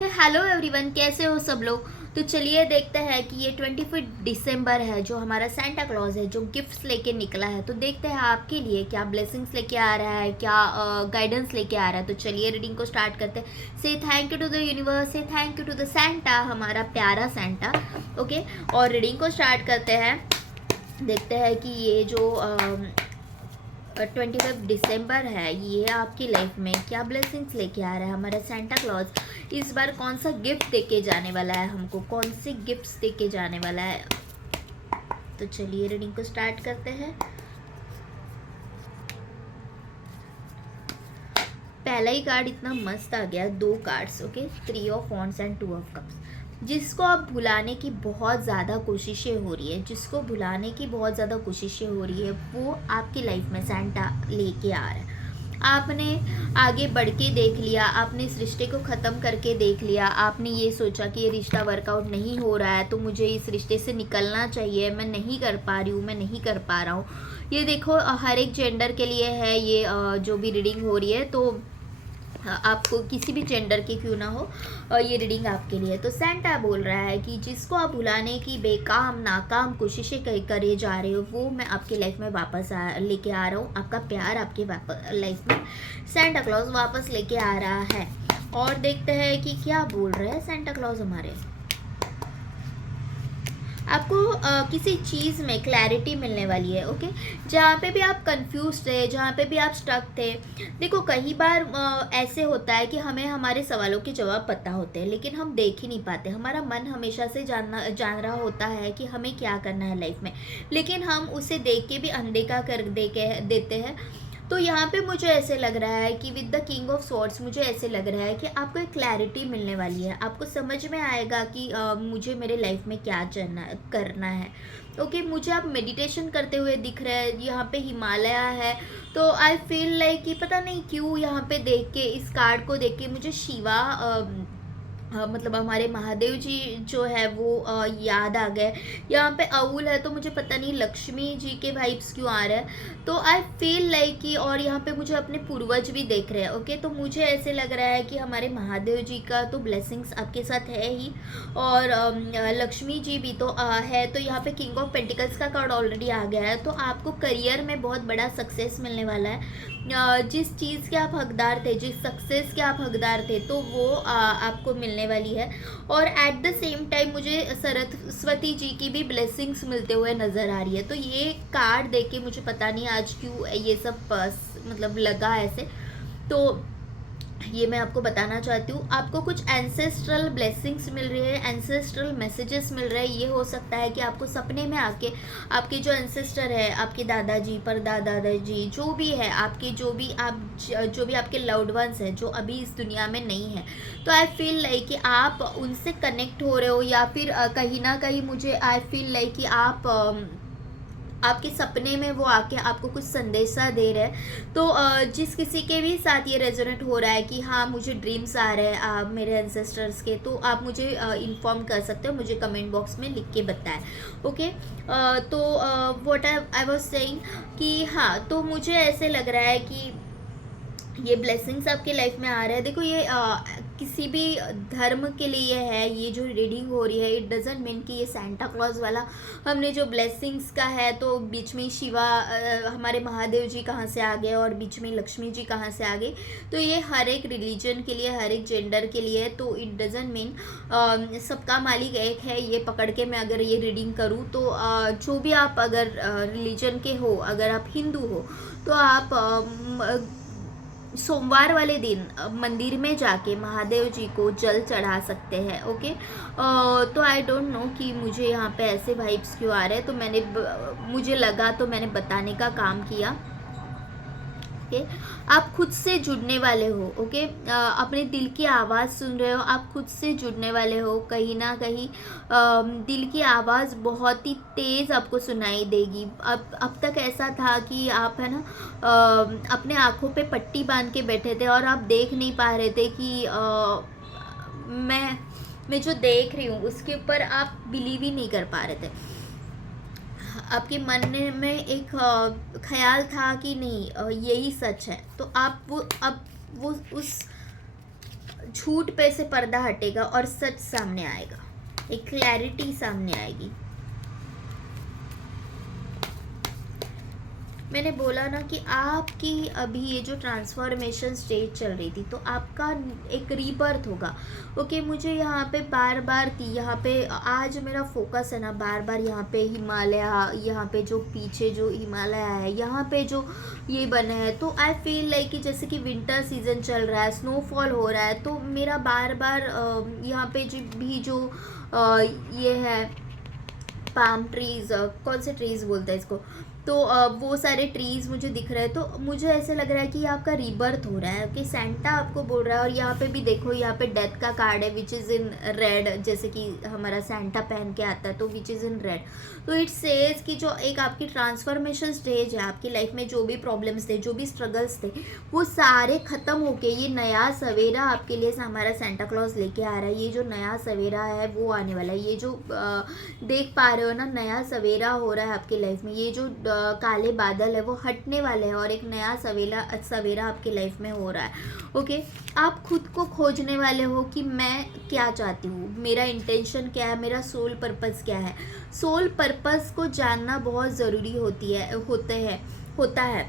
Hello everyone, कैसे हो सब लोग। तो चलिए देखते हैं कि ये 25 दिसंबर है जो हमारा सेंटा क्लॉज है जो गिफ्ट्स लेके निकला है। तो देखते हैं आपके लिए क्या ब्लेसिंग्स लेके आ रहा है, क्या गाइडेंस लेके आ रहा है। तो चलिए रीडिंग को स्टार्ट करते हैं। Say thank you to the universe, say thank you to the Santa, हमारा प्यारा सेंटा। ओके, और रीडिंग को स्टार्ट करते हैं। देखते हैं कि ये जो 25 दिसंबर है ये आपकी लाइफ में क्या ब्लेसिंग्स लेके आ रहा है। हमारा सेंटा क्लॉज इस बार कौन सा गिफ्ट देके जाने वाला है, हमको कौन से गिफ्ट्स देके जाने वाला है। तो चलिए रीडिंग को स्टार्ट करते हैं। पहला ही कार्ड इतना मस्त आ गया, दो cards. Okay, 3 of wands and 2 of cups. जिसको आप भुलाने की बहुत ज़्यादा कोशिशें हो रही है, जिसको भुलाने की बहुत ज़्यादा कोशिशें हो रही है, वो आपकी लाइफ में सेंटा लेके आ रहा है। आपने आगे बढ़ के देख लिया, आपने इस रिश्ते को ख़त्म करके देख लिया। आपने ये सोचा कि ये रिश्ता वर्कआउट नहीं हो रहा है तो मुझे इस रिश्ते से निकलना चाहिए, मैं नहीं कर पा रही हूँ, मैं नहीं कर पा रहा हूँ। ये देखो हर एक जेंडर के लिए है ये जो भी रीडिंग हो रही है। तो आपको किसी भी जेंडर की क्यों ना हो, ये रीडिंग आपके लिए। तो सेंटा बोल रहा है कि जिसको आप भुलाने की बेकाम नाकाम कोशिशें करे जा रहे हो, वो मैं आपकी लाइफ में वापस लेके आ रहा हूँ। आपका प्यार आपके लाइफ में सेंटा क्लॉज वापस लेके आ रहा है। और देखते हैं कि क्या बोल रहे हैं सेंटा क्लॉज हमारे। आपको किसी चीज़ में क्लैरिटी मिलने वाली है। ओके, जहाँ पे भी आप कंफ्यूज थे, जहाँ पे भी आप स्टक थे। देखो कई बार ऐसे होता है कि हमें हमारे सवालों के जवाब पता होते हैं लेकिन हम देख ही नहीं पाते। हमारा मन हमेशा से जान रहा होता है कि हमें क्या करना है लाइफ में, लेकिन हम उसे देख के भी अनदेखा कर देते हैं। तो यहाँ पे मुझे ऐसे लग रहा है कि with the king of swords मुझे ऐसे लग रहा है कि आपको एक क्लैरिटी मिलने वाली है। आपको समझ में आएगा कि मुझे मेरे लाइफ में क्या करना है। ओके, मुझे आप मेडिटेशन करते हुए दिख रहे हैं, यहाँ पे हिमालय है। तो आई फील लाइक कि पता नहीं क्यों यहाँ पे देख के, इस कार्ड को देख के मुझे शिवा मतलब हमारे महादेव जी जो है वो याद आ गए। यहाँ पे अवुल है तो मुझे पता नहीं लक्ष्मी जी के वाइब्स क्यों आ रहे हैं। तो आई फील लाइक कि, और यहाँ पे मुझे अपने पूर्वज भी देख रहे हैं। ओके, तो मुझे ऐसे लग रहा है कि हमारे महादेव जी का तो ब्लेसिंग्स आपके साथ है ही, और लक्ष्मी जी भी तो है। तो यहाँ पे किंग ऑफ पेंटिकल्स का कार्ड ऑलरेडी आ गया है। तो आपको करियर में बहुत बड़ा सक्सेस मिलने वाला है। जिस चीज़ के आप हकदार थे, जिस सक्सेस के आप हकदार थे, तो वो आपको मिलने वाली है। और एट द सेम टाइम मुझे सरस्वती जी की भी ब्लेसिंग्स मिलते हुए नज़र आ रही है। तो ये कार्ड देख के मुझे पता नहीं आज क्यों ये सब मतलब लगा ऐसे। तो ये मैं आपको बताना चाहती हूँ, आपको कुछ एंसेस्ट्रल ब्लेसिंग्स मिल रही है, एंसेस्ट्रल मैसेजेस मिल रहे हैं। ये हो सकता है कि आपको सपने में आके आपके जो एंसेस्टर है, आपके दादाजी परदादा जी जो भी है, आपके जो भी आपके लव्ड वंस हैं जो अभी इस दुनिया में नहीं है, तो आई फील लाइक कि आप उनसे कनेक्ट हो रहे हो, या फिर कहीं ना कहीं मुझे आई फील लाइक कि आपके सपने में वो आके आपको कुछ संदेशा दे रहे हैं। तो जिस किसी के भी साथ ये रेजोनेट हो रहा है कि हाँ मुझे ड्रीम्स आ रहे हैं मेरे एंसेस्टर्स के, तो आप मुझे इन्फॉर्म कर सकते हो, मुझे कमेंट बॉक्स में लिख के बताएं। ओके, तो व्हाट आई वाज सेइंग कि हाँ, तो मुझे ऐसे लग रहा है कि ये ब्लेसिंग्स आपके लाइफ में आ रहे हैं। देखो ये किसी भी धर्म के लिए है, ये जो रीडिंग हो रही है, इट डजेंट मीन कि ये सेंटा क्लॉज वाला हमने जो ब्लेसिंग्स का है तो बीच में शिवा हमारे महादेव जी कहाँ से आ गए और बीच में लक्ष्मी जी कहाँ से आ गई। तो ये हर एक रिलीजन के लिए, हर एक जेंडर के लिए, तो इट डजेंट मीन सबका मालिक एक है। ये पकड़ के मैं अगर ये रीडिंग करूँ तो जो भी आप अगर रिलीजन के हो, अगर आप हिंदू हो, तो आप सोमवार वाले दिन मंदिर में जाके महादेव जी को जल चढ़ा सकते हैं। ओके, तो आई डोंट नो कि मुझे यहाँ पे ऐसे वाइब्स क्यों आ रहे हैं। तो मुझे लगा तो मैंने बताने का काम किया। ओके, आप खुद से जुड़ने वाले हो। ओके, अपने दिल की आवाज़ सुन रहे हो, आप खुद से जुड़ने वाले हो। कहीं ना कहीं दिल की आवाज़ बहुत ही तेज़ आपको सुनाई देगी। अब तक ऐसा था कि आप है ना अपने आँखों पे पट्टी बांध के बैठे थे और आप देख नहीं पा रहे थे कि मैं जो देख रही हूँ उसके ऊपर आप बिलीव ही नहीं कर पा रहे थे। आपके मन में एक ख्याल था कि नहीं यही सच है। तो आप वो अब वो उस झूठ पे से पर्दा हटेगा और सच सामने आएगा, एक क्लैरिटी सामने आएगी। मैंने बोला ना कि आपकी अभी ये जो ट्रांसफॉर्मेशन स्टेज चल रही थी, तो आपका एक रीबर्थ होगा। ओके, मुझे यहाँ पे बार बार यहाँ पे आज मेरा फोकस है ना बार बार यहाँ पे हिमालय, यहाँ पे जो पीछे जो हिमालय है, यहाँ पे जो ये बने हैं, तो आई फील लाइक कि जैसे कि विंटर सीजन चल रहा है, स्नोफॉल हो रहा है, तो मेरा बार बार यहाँ पे जो ये है पाम ट्रीज, कौन से ट्रीज बोलते हैं इसको, तो वो सारे ट्रीज मुझे दिख रहे हैं। तो मुझे ऐसे लग रहा है कि आपका रीबर्थ हो रहा है कि सेंटा आपको बोल रहा है। और यहाँ पे भी देखो, यहाँ पे डेथ का कार्ड है विच इज़ इन रेड, जैसे कि हमारा सेंटा पहन के आता है, तो विच इज़ इन रेड। तो इट सेज कि जो एक आपकी ट्रांसफॉर्मेशन स्टेज है, आपकी लाइफ में जो भी प्रॉब्लम्स थे, जो भी स्ट्रगल्स थे, वो सारे ख़त्म होके ये नया सवेरा आपके लिए हमारा सेंटा क्लॉज लेके आ रहा है। ये जो नया सवेरा है वो आने वाला है। ये जो देख पा रहे हो ना, नया सवेरा हो रहा है आपकी लाइफ में। ये जो काले बादल है वो हटने वाले हैं और एक नया सवेरा आपकी लाइफ में हो रहा है। ओके, आप खुद को खोजने वाले हो कि मैं क्या चाहती हूँ, मेरा इंटेंशन क्या है, मेरा सोल पर्पस क्या है। सोल पर्पस को जानना बहुत ज़रूरी होता है।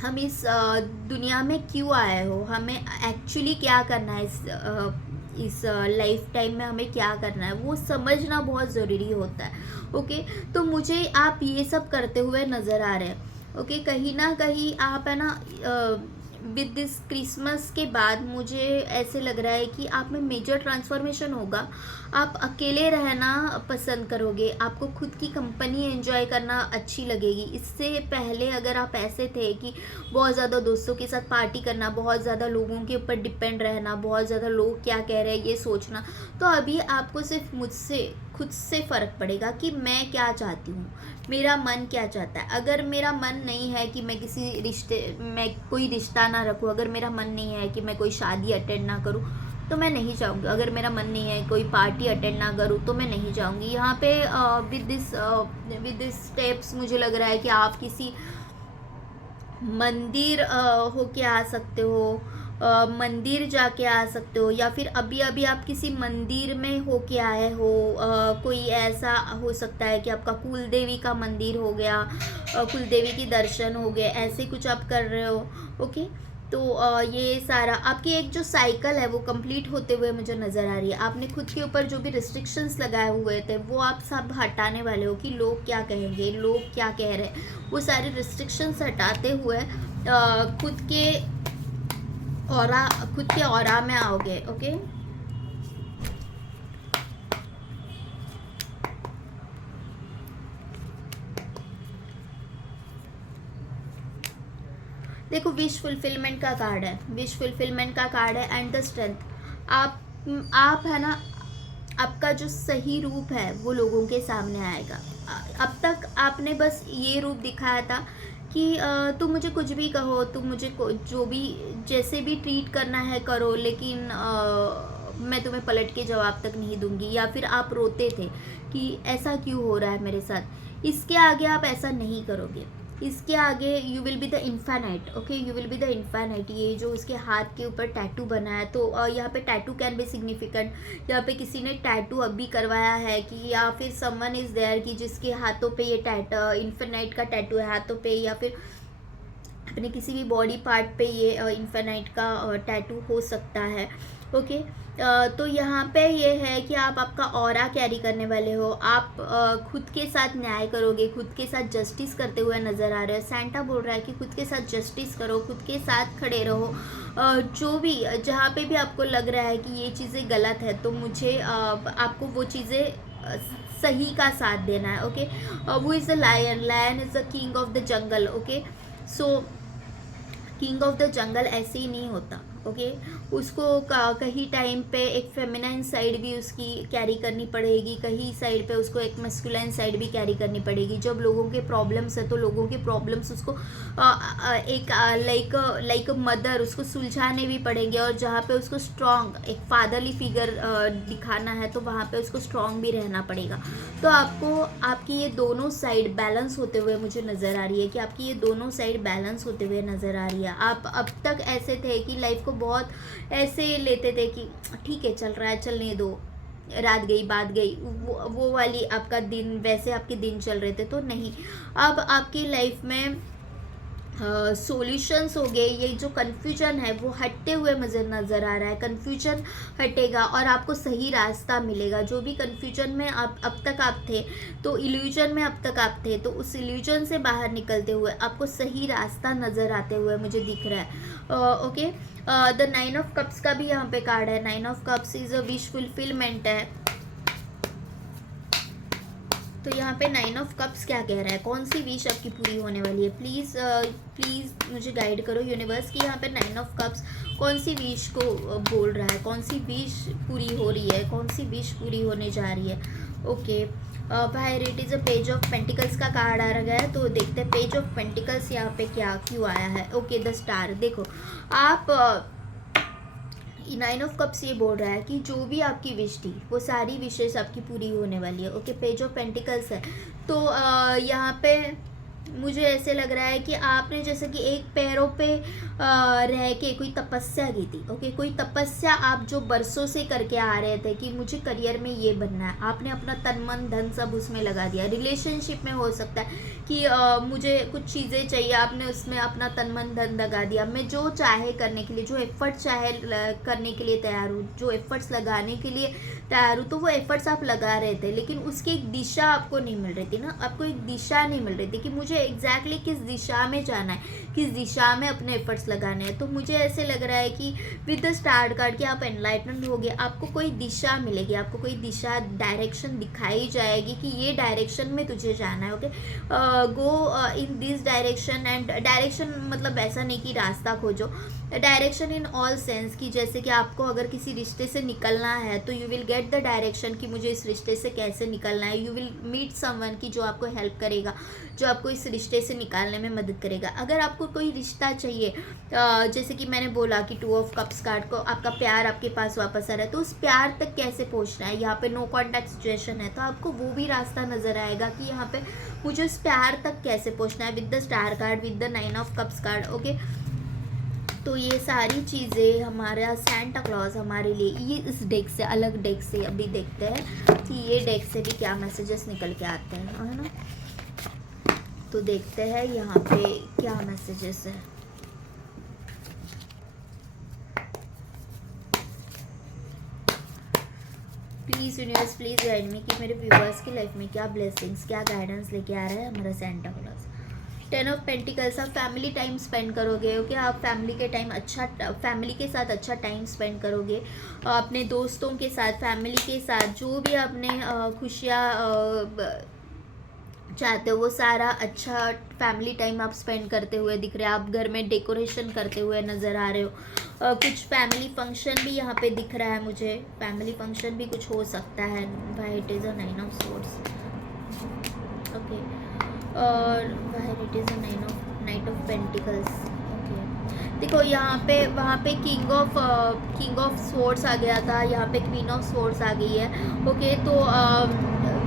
हम इस दुनिया में क्यों आए हो, हमें एक्चुअली क्या करना है, इस लाइफ टाइम में हमें क्या करना है, वो समझना बहुत ज़रूरी होता है। ओके, तो मुझे आप ये सब करते हुए नज़र आ रहे हैं। ओके, कहीं ना कहीं आप है ना विद दिस क्रिसमस के बाद मुझे ऐसे लग रहा है कि आप में मेजर ट्रांसफॉर्मेशन होगा। आप अकेले रहना पसंद करोगे, आपको खुद की कंपनी एंजॉय करना अच्छी लगेगी। इससे पहले अगर आप ऐसे थे कि बहुत ज़्यादा दोस्तों के साथ पार्टी करना, बहुत ज़्यादा लोगों के ऊपर डिपेंड रहना, बहुत ज़्यादा लोग क्या कह रहे हैं ये सोचना, तो अभी आपको सिर्फ खुद से फ़र्क पड़ेगा कि मैं क्या चाहती हूँ, मेरा मन क्या चाहता है। अगर मेरा मन नहीं है कि मैं कोई रिश्ता ना रखूँ, अगर मेरा मन नहीं है कि मैं कोई शादी अटेंड ना करूँ, तो मैं नहीं चाहूँगी। अगर मेरा मन नहीं है कोई पार्टी अटेंड ना करूँ, तो मैं नहीं चाहूँगी। यहाँ पे विद दिस स्टेप्स मुझे लग रहा है कि आप किसी मंदिर होके आ सकते हो, मंदिर जाके आ सकते हो, या फिर अभी अभी आप किसी मंदिर में होके आए हो। कोई ऐसा हो सकता है कि आपका कुल देवी का मंदिर हो गया, कुल देवी की दर्शन हो गए, ऐसे कुछ आप कर रहे हो। ओके, तो ये सारा आपकी एक जो साइकिल है वो कंप्लीट होते हुए मुझे नज़र आ रही है। आपने खुद के ऊपर जो भी रिस्ट्रिक्शंस लगाए हुए थे वो आप सब हटाने वाले हो कि लोग क्या कहेंगे, लोग क्या कह रहे हैं, वो सारे रिस्ट्रिक्शंस हटाते हुए खुद के ऑरा में आओगे। ओके, देखो, विश फुलफिलमेंट का कार्ड है, विश फुलफिलमेंट का कार्ड है एंड द स्ट्रेंथ। आप है ना, आपका जो सही रूप है वो लोगों के सामने आएगा। अब तक आपने बस ये रूप दिखाया था कि तुम मुझे कुछ भी कहो, तुम मुझे जो भी जैसे भी ट्रीट करना है करो, लेकिन मैं तुम्हें पलट के जवाब तक नहीं दूंगी। या फिर आप रोते थे कि ऐसा क्यों हो रहा है मेरे साथ। इसके आगे आप ऐसा नहीं करोगे। इसके आगे you will be the infinite. Okay, you will be the infinite. ये जो उसके हाथ के ऊपर टैटू बना है, तो यहाँ पे टैटू कैन बी सिग्निफिकेंट। यहाँ पे किसी ने टैटू अभी करवाया है कि, या फिर समवन इज़ देयर कि जिसके हाथों पे ये इन्फानाइट का टैटू है हाथों पे, या फिर अपने किसी भी बॉडी पार्ट पे ये इन्फानाइट का टैटू हो सकता है। ओके, तो यहाँ पे ये है कि आप आपका ऑरा कैरी करने वाले हो। आप खुद के साथ न्याय करोगे, खुद के साथ जस्टिस करते हुए नज़र आ रहे हो। सेंटा बोल रहा है कि खुद के साथ जस्टिस करो, खुद के साथ खड़े रहो। जो भी जहाँ पे भी आपको लग रहा है कि ये चीज़ें गलत है, तो मुझे आपको वो चीज़ें सही का साथ देना है। ओके, वो is the lion, lion is the king of the jungle. Okay, so king of the jungle ऐसे ही नहीं होता। ओके, उसको कहीं टाइम पे एक फेमिनाइन साइड भी उसकी कैरी करनी पड़ेगी, कहीं साइड पे उसको एक मस्कुलाइन साइड भी कैरी करनी पड़ेगी। जब लोगों के प्रॉब्लम्स है तो लोगों के प्रॉब्लम्स उसको एक लाइक मदर उसको सुलझाने भी पड़ेंगे। और जहाँ पे उसको स्ट्रॉन्ग एक फादरली फिगर दिखाना है, तो वहाँ पे उसको स्ट्रॉन्ग भी रहना पड़ेगा। तो आपको आपकी ये दोनों साइड बैलेंस होते हुए मुझे नज़र आ रही है कि आपकी ये दोनों साइड बैलेंस होते हुए नज़र आ रही है। आप अब तक ऐसे थे कि लाइफ को बहुत ऐसे लेते थे कि ठीक है चल रहा है, चलने दो, रात गई बात गई, वो वाली आपका दिन, वैसे आपके दिन चल रहे थे। तो नहीं, अब आपकी लाइफ में सॉल्यूशंस हो गए, ये जो कन्फ्यूजन है वो हटते हुए मुझे नज़र आ रहा है। कन्फ्यूजन हटेगा और आपको सही रास्ता मिलेगा। जो भी कन्फ्यूजन में आप अब तक आप थे, तो इल्यूजन में अब तक आप थे, तो उस इल्यूजन से बाहर निकलते हुए आपको सही रास्ता नज़र आते हुए मुझे दिख रहा है। ओके, द 9 ऑफ कप्स का भी यहाँ पे कार्ड है। 9 of cups is a wish fulfilment है। तो यहाँ पे 9 ऑफ कप्स क्या कह रहा है, कौन सी विश आपकी पूरी होने वाली है? प्लीज़ प्लीज़ मुझे गाइड करो यूनिवर्स की यहाँ पे 9 ऑफ कप्स कौन सी विश को बोल रहा है, कौन सी विश पूरी हो रही है, कौन सी विश पूरी होने जा रही है? ओके, बाहर it is a page of pentacles का कार्ड आ रहा है। तो देखते हैं पेज ऑफ पेंटिकल्स यहाँ पे क्या क्यों आया है। Okay, the star. देखो आप 9 ऑफ कप्स ये बोल रहा है कि जो भी आपकी विश थी वो सारी विशेष आपकी पूरी होने वाली है। ओके, पेज ऑफ पेंटिकल्स है। तो यहाँ पे मुझे ऐसे लग रहा है कि आपने जैसे कि एक पैरों पे रह के कोई तपस्या की थी। ओके, कोई तपस्या आप जो बरसों से करके आ रहे थे कि मुझे करियर में ये बनना है, आपने अपना तन मन धन सब उसमें लगा दिया। रिलेशनशिप में हो सकता है कि मुझे कुछ चीज़ें चाहिए, आपने उसमें अपना तन मन धन लगा दिया। मैं जो चाहे करने के लिए, जो एफर्ट चाहे करने के लिए तैयार हूँ, जो एफर्ट्स लगाने के लिए तैयार हूँ, तो वो एफर्ट्स आप लगा रहे थे, लेकिन उसकी एक दिशा आपको नहीं मिल रही थी ना, आपको एक दिशा नहीं मिल रही थी कि मुझे एग्जैक्टली किस दिशा में जाना है, किस दिशा में अपने एफर्ट्स लगाने हैं। तो मुझे ऐसे लग रहा है कि विद द स्टार कार्ड कि आप एनलाइटमेंट हो गए, आपको कोई दिशा मिलेगी, आपको कोई दिशा डायरेक्शन दिखाई जाएगी कि ये डायरेक्शन में तुझे जाना है। Okay, go in this direction. And direction मतलब ऐसा नहीं कि रास्ता खोजो, डायरेक्शन इन ऑल सेंस कि जैसे कि आपको अगर किसी रिश्ते से निकलना है तो you will get the direction कि मुझे इस रिश्ते से कैसे निकलना है। यू विल मीट समवन की जो आपको हेल्प करेगा, जो आपको इस रिश्ते से निकालने में मदद करेगा। अगर आपको कोई रिश्ता चाहिए, जैसे कि मैंने बोला कि 2 ऑफ कप्स कार्ड को आपका प्यार आपके पास वापस आ रहा है, तो उस प्यार तक कैसे पहुंचना है। यहाँ पे नो कॉन्टैक्ट सिचुएशन है, तो आपको वो भी रास्ता नज़र आएगा कि यहाँ पे मुझे उस प्यार तक कैसे पहुंचना है with the star card, with the 9 of cups card. Okay, तो ये सारी चीज़ें हमारा सेंटा क्लॉज हमारे लिए, ये इस डेक से अलग डेक से अभी देखते हैं कि ये डेक से भी क्या मैसेजेस निकल के आते हैं, है ना। तो देखते हैं यहाँ पे क्या मैसेजेस है। Please universe please guide me कि मेरे व्यूअर्स की लाइफ में क्या ब्लेसिंग्स, क्या गाइडेंस लेके आ रहा है हमारा सेंटा क्लॉज। 10 ऑफ पेंटिकल्स, आप फैमिली टाइम स्पेंड करोगे। ओके, आप फैमिली के टाइम फैमिली के साथ अच्छा टाइम स्पेंड करोगे, अपने दोस्तों के साथ, फैमिली के साथ, जो भी आपने खुशियाँ चाहते हो वो सारा अच्छा फैमिली टाइम आप स्पेंड करते हुए दिख रहे हैं। आप घर में डेकोरेशन करते हुए नज़र आ रहे हो। कुछ फैमिली फंक्शन भी यहाँ पे दिख रहा है मुझे, फैमिली फंक्शन भी कुछ हो सकता है। भाई it is a 9 of swords. Okay, और बाहर it is a night of pentacles. Okay, देखो यहाँ पे वहाँ पे किंग ऑफ स्वॉर्ड्स आ गया था, यहाँ पे क्वीन ऑफ स्वॉर्ड्स आ गई है। ओके, तो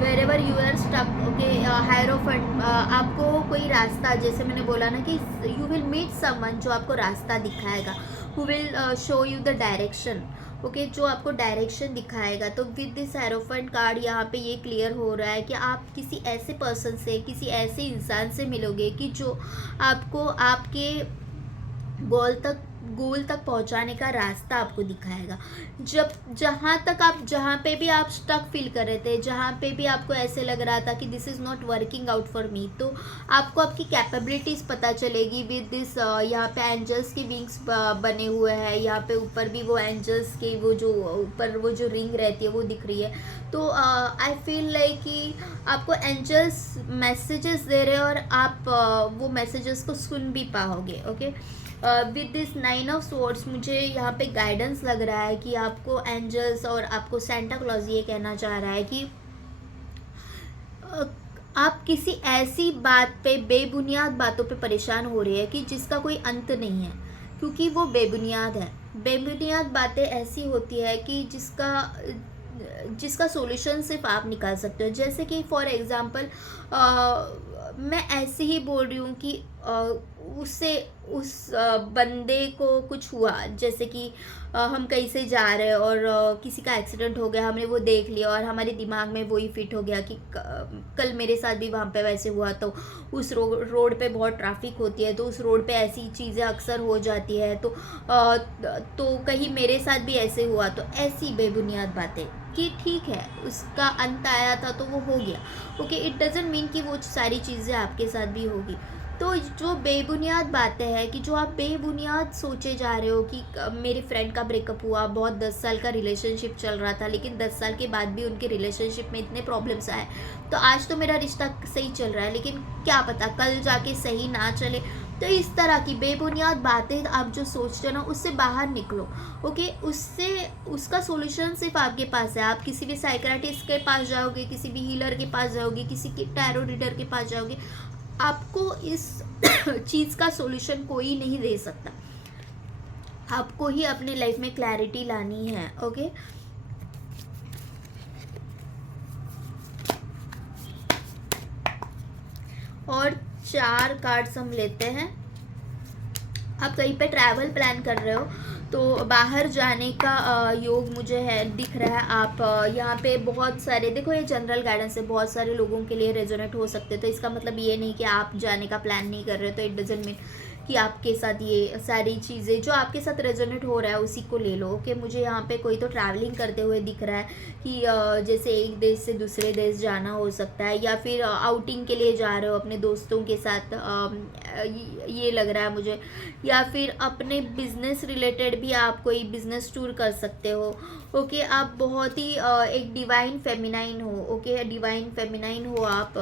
wherever you are stuck, okay, hierophant, आपको कोई रास्ता, जैसे मैंने बोला ना कि यू विल मीट समवन जो आपको रास्ता दिखाएगा, who will show you the direction. Okay, जो आपको डायरेक्शन दिखाएगा। तो विद दिस हायरोफेंट कार्ड यहाँ पे ये क्लियर हो रहा है कि आप किसी ऐसे पर्सन से, किसी ऐसे इंसान से मिलोगे कि जो आपको आपके गोल तक पहुंचाने का रास्ता आपको दिखाएगा। जहाँ पे भी आप स्टक फील कर रहे थे, जहाँ पे भी आपको ऐसे लग रहा था कि this is not working out for me, तो आपको आपकी कैपेबिलिटीज़ पता चलेगी विद दिस। यहाँ पे एंजल्स के विंग्स बने हुए हैं, यहाँ पे ऊपर भी वो एंजल्स के वो जो ऊपर वो जो रिंग रहती है वो दिख रही है। तो आई फील लाइक कि आपको एंजल्स मैसेजेस दे रहे हैं और आप वो मैसेजेस को सुन भी पाओगे। Okay, with this 9 of swords मुझे यहाँ पे गाइडेंस लग रहा है कि आपको एंजल्स और आपको सेंटा क्लॉज ये कहना चाह रहा है कि आप किसी ऐसी बात पे, बेबुनियाद बातों पे परेशान हो रहे हैं कि जिसका कोई अंत नहीं है, क्योंकि वो बेबुनियाद है। बेबुनियाद बातें ऐसी होती है कि जिसका सॉल्यूशन सिर्फ आप निकाल सकते हो। जैसे कि फॉर एग्ज़ाम्पल मैं ऐसे ही बोल रही हूँ कि उससे उस बंदे को कुछ हुआ, जैसे कि हम कहीं से जा रहे हैं और किसी का एक्सीडेंट हो गया, हमने वो देख लिया और हमारे दिमाग में वही फिट हो गया कि कल मेरे साथ भी वहाँ पे वैसे हुआ, तो उस रोड पे बहुत ट्रैफिक होती है, तो उस रोड पे ऐसी चीज़ें अक्सर हो जाती है, तो कहीं मेरे साथ भी ऐसे हुआ, तो ऐसी बेबुनियाद बातें कि ठीक है उसका अंत आया था तो वो हो गया। ओके, इट डजेंट मीन कि वो सारी चीज़ें आपके साथ भी होगी। तो जो बेबुनियाद बातें हैं कि जो आप बेबुनियाद सोचे जा रहे हो कि मेरे फ्रेंड का ब्रेकअप हुआ, बहुत 10 साल का रिलेशनशिप चल रहा था, लेकिन 10 साल के बाद भी उनके रिलेशनशिप में इतने प्रॉब्लम्स आए, तो आज तो मेरा रिश्ता सही चल रहा है, लेकिन क्या पता कल जाके सही ना चले। तो इस तरह की बेबुनियाद बातें आप जो सोचते हो ना, उससे बाहर निकलो। ओके, उससे उसका सॉल्यूशन सिर्फ आपके पास है। आप किसी भी साइकियाट्रिस्ट के पास जाओगे, किसी भी हीलर के पास जाओगे, किसी के टैरो रीडर के पास जाओगे, आपको इस चीज़ का सॉल्यूशन कोई नहीं दे सकता। आपको ही अपनी लाइफ में क्लैरिटी लानी है। ओके, और 4 कार्ड्स हम लेते हैं। आप कहीं पे ट्रैवल प्लान कर रहे हो तो बाहर जाने का योग मुझे है दिख रहा है। आप यहाँ पे बहुत सारे, देखो ये जनरल गाइडेंस है, बहुत सारे लोगों के लिए रेजोनेट हो सकते हैं, तो इसका मतलब ये नहीं कि आप जाने का प्लान नहीं कर रहे, तो इट डजंट मीन कि आपके साथ ये सारी चीज़ें जो आपके साथ रेजोनेट हो रहा है उसी को ले लो। ओके, मुझे यहाँ पे कोई तो ट्रैवलिंग करते हुए दिख रहा है कि जैसे एक देश से दूसरे देश जाना हो सकता है, या फिर आउटिंग के लिए जा रहे हो अपने दोस्तों के साथ, ये लग रहा है मुझे, या फिर अपने बिजनेस रिलेटेड भी आप कोई बिजनेस टूर कर सकते हो। ओके, आप बहुत ही एक डिवाइन फेमिनाइन हो। ओके, डिवाइन फेमिनाइन हो आप,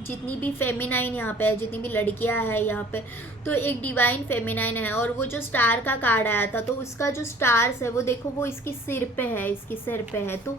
जितनी भी फेमिनाइन यहाँ पे है, जितनी भी लड़कियाँ हैं यहाँ पे, तो एक डिवाइन फेमिनाइन है। और वो जो स्टार का कार्ड आया था, तो उसका जो स्टार्स है वो देखो, वो इसकी सिर पे है, इसकी सिर पे है। तो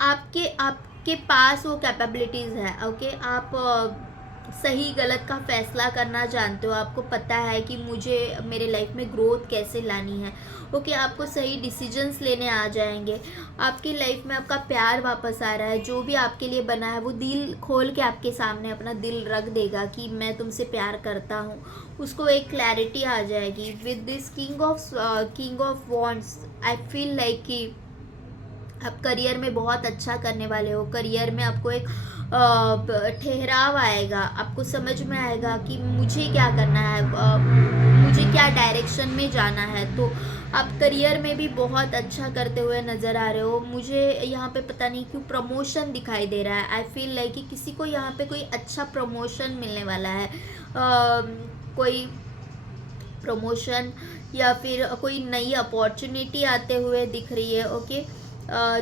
आपके पास वो कैपेबिलिटीज़ है। ओके, आप सही गलत का फैसला करना जानते हो, आपको पता है कि मुझे मेरे लाइफ में ग्रोथ कैसे लानी है। ओके, आपको सही डिसीजंस लेने आ जाएंगे, आपकी लाइफ में आपका प्यार वापस आ रहा है, जो भी आपके लिए बना है वो दिल खोल के आपके सामने अपना दिल रख देगा कि मैं तुमसे प्यार करता हूँ, उसको एक क्लैरिटी आ जाएगी। With this king of wands, I feel like कि आप करियर में बहुत अच्छा करने वाले हो। करियर में आपको एक ठहराव आएगा, आपको समझ में आएगा कि मुझे क्या करना है, मुझे क्या डायरेक्शन में जाना है। तो आप करियर में भी बहुत अच्छा करते हुए नज़र आ रहे हो। मुझे यहाँ पे पता नहीं क्यों प्रमोशन दिखाई दे रहा है। आई फील लाइक कि किसी को यहाँ पे कोई अच्छा प्रमोशन मिलने वाला है, कोई प्रमोशन या फिर कोई नई अपॉर्चुनिटी आते हुए दिख रही है। ओके,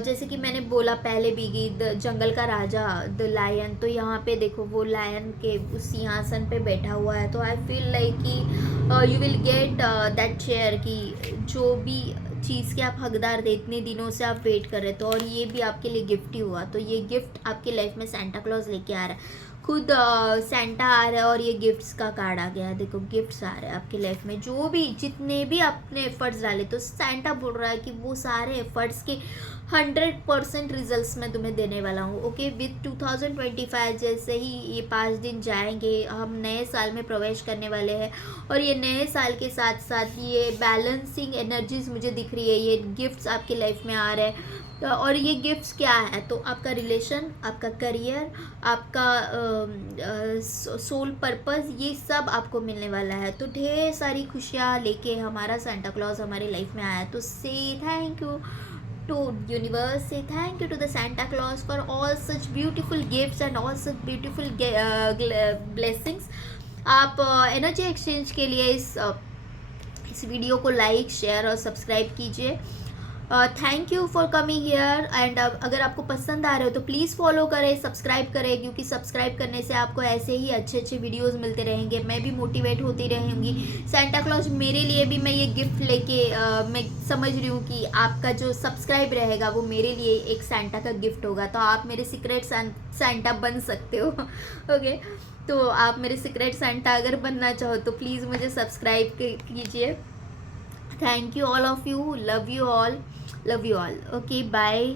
जैसे कि मैंने बोला पहले भी कि जंगल का राजा, द लायन, तो यहाँ पे देखो वो लायन के उस सिंहासन पे बैठा हुआ है। तो आई फील लाइक कि you will get that chair, कि जो भी चीज़ के आप हकदार थे, इतने दिनों से आप वेट कर रहे थे और ये भी आपके लिए गिफ्ट ही हुआ। तो ये गिफ्ट आपकी लाइफ में सेंटा क्लॉज लेके आ रहा है, खुद सेंटा आ रहा है और ये गिफ्ट्स का कार्ड आ गया है। देखो गिफ्ट्स आ रहे हैं आपकी लाइफ में, जो भी जितने भी आपने एफर्ट्स डाले, तो सेंटा बोल रहा है कि वो सारे एफर्ट्स के 100% रिजल्ट्स मैं तुम्हें देने वाला हूँ। ओके, विद 2025 जैसे ही ये 5 दिन जाएंगे, हम नए साल में प्रवेश करने वाले हैं, और ये नए साल के साथ साथ ये बैलेंसिंग एनर्जीज मुझे दिख रही है, ये गिफ्ट्स आपकी लाइफ में आ रहे हैं। और ये गिफ्ट्स क्या है, तो आपका रिलेशन, आपका करियर, आपका सोल पर्पस, ये सब आपको मिलने वाला है। तो ढेर सारी खुशियाँ लेके हमारा सेंटा क्लॉज हमारी लाइफ में आया। तो से thank you to universe, say thank you to the Santa Claus for all such beautiful gifts and all such beautiful blessings। आप एनर्जी एक्सचेंज के लिए इस वीडियो को लाइक, शेयर और सब्सक्राइब कीजिए। Thank you for coming here. And अगर आपको पसंद आ रहे हो तो प्लीज़ फॉलो करें, सब्सक्राइब करें, क्योंकि सब्सक्राइब करने से आपको ऐसे ही अच्छे अच्छे वीडियोस मिलते रहेंगे, मैं भी मोटिवेट होती रहूँगी। सेंटा क्लॉज मेरे लिए भी, मैं ये गिफ्ट लेके मैं समझ रही हूँ कि आपका जो सब्सक्राइब रहेगा वो मेरे लिए एक सेंटा का गिफ्ट होगा। तो आप मेरे सीक्रेट सेंटा बन सकते हो। ओके, तो आप मेरे सीक्रेट सेंटा अगर बनना चाहो तो प्लीज़ मुझे सब्सक्राइब कीजिए। Thank you all of you, love you all, love you all. Okay, bye.